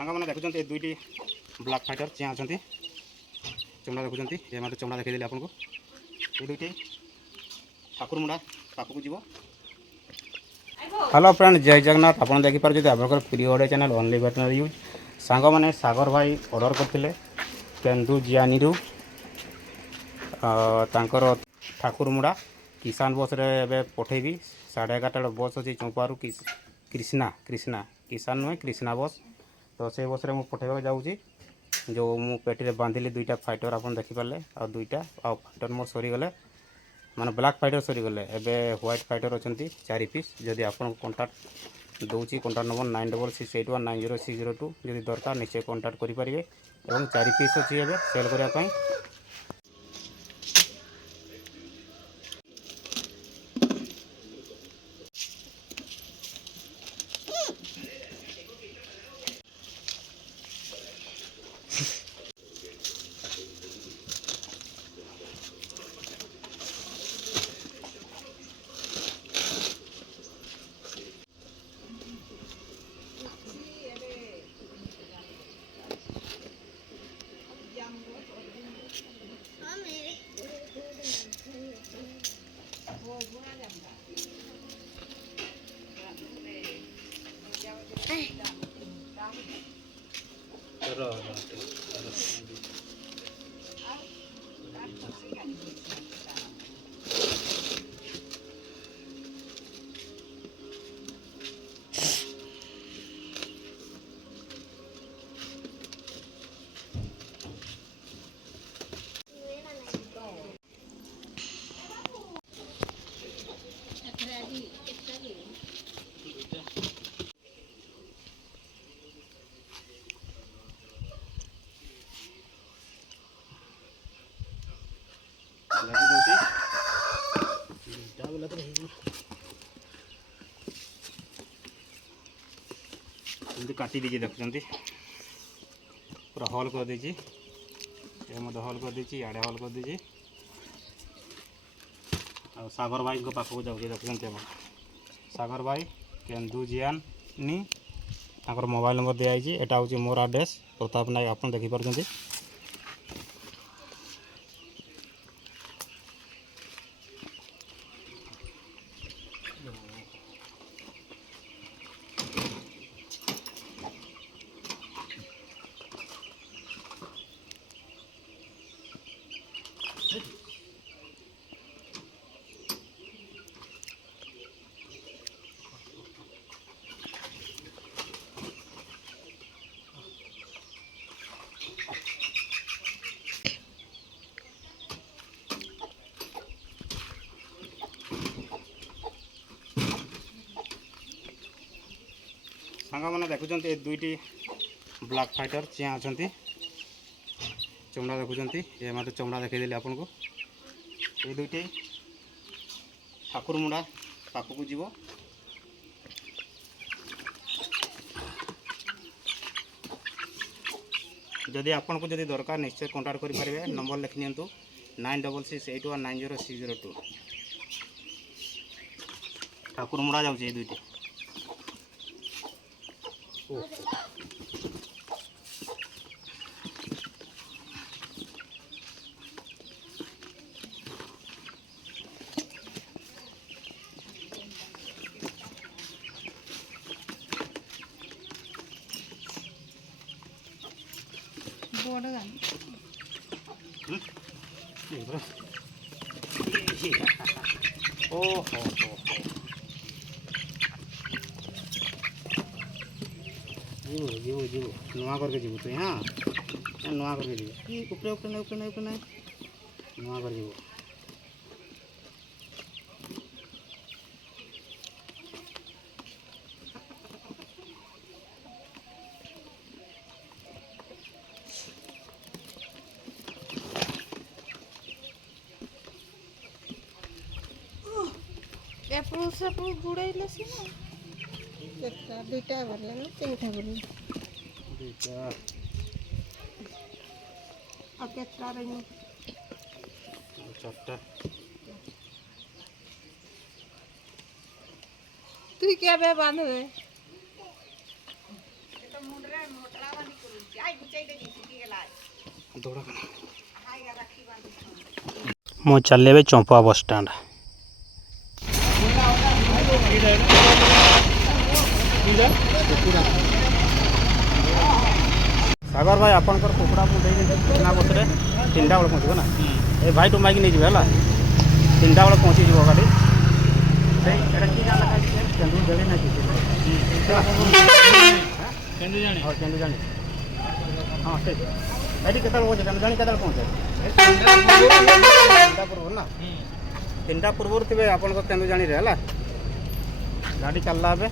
सांग मैंने देखुं ये दुईटी ब्लाक फाइटर चिया अच्छा चमड़ा देखुं ये मत चमड़ा देखी आपको ये दुईटी ठाकुर मुंडा पाखक जीव। हेलो फ्रेंड जय जगन्नाथ आप देखिपारे आप प्रिय Odia channel only veterinary use सांग मैंने सागर भाई ऑर्डर करते केन्दू जियानी तांकर ठाकुर मुंडा किसान बस रे पठेबी 11:30 बस अच्छी चौपारू कृष्णा कृष्णा किसान नुहे कृष्णा बस तो से बस रे पठेबा जाऊँगी जो मु पेटी बांधिली दुईटा फाइटर आप देखिपारे आ दुईटा आ फाइटर मोर सरीगले माने ब्लैक फाइटर सरीगले एवं व्हाइट फाइटर अच्छा 4 पीस जदि आपको कंटाक्ट दूसरी कंटाक्ट नंबर 9668190602 जदि दरकार निश्चय कंटाक्ट करेंगे और 4 पीस अच्छी एवं सेल करने। काटी दीजिए देखुं पूरा हल कर दीजिए हल कर दीजिए आड़े हल कर दीजिए और सागर भाई को पाखक जाऊँगी देखुं सागर भाई केन्दू जियानी मोबाइल नंबर दिखाई एटा हूँ मोर आड्रेस प्रताप नायक आप देखिपार। सांग मैंने देखुं ये दुईटी ब्लैक फाइटर चिया अच्छा चमड़ा देखुं ये मत चमड़ा देखीदेली आपको ये दुईटी ठाकुर मुंडा पाखक जीव। जदि आपको जदि दरकार निश्चय कंटाक्ट करेंगे नंबर लिखि नियंतु 9668190602 ठाकुर मुंडा जाऊँगी दुईटी। ओहो जीव जीव जीव नुआ करके जीव तु हाँ नुआ करके जीव उपरे उपरे नहीं उपरे नहीं उपरे नहीं नुआ कर जीव गुड़ाइले सीना दुईटा भरले ना तीनटा भरले दुईटा आ केतटा रे चारटा तू क्या बे बांधवे ମୁଁ ଚାଲିଲି ଏବେ ଚମ୍ପା ବସ୍ ଷ୍ଟାଣ୍ଡ। ସାଗର ଭାଇ ଆପଣଙ୍କର କୁକୁଡ଼ା ମୁଁ ଦେଇଦେବି କୃଷ୍ଣା ବସ୍ରେ 3ଟା ବେଳେ ପହଞ୍ଚିବ ନା ଏ ଭାଇଠୁ ମାଇକି ନେଇଯିବେ ହେଲା 3ଟା ବେଳେ ପହଞ୍ଚିଯିବ ଗାଡ଼ି ସେଇ ଏଇଟା କି ଜାଣିଲା କେନ୍ଦୁ ଦେବେ ନା କିଛି ହଁ କେନ୍ଦୁ ଜାଣି ହଁ ସେ ଏଠି କେତେବେଳେ ପହଞ୍ଚେ କେନ୍ଦୁ ଜାଣି କେତେବେଳେ ପହଞ୍ଚେ 3ଟା ପୂର୍ବରୁ ନା 3ଟା ପୂର୍ବରୁ ଥିବେ ଆପଣଙ୍କ କେନ୍ଦୁ ଜାଣିରେ ହେଲା ଗାଡ଼ି ଚାଲିଲା ଏବେ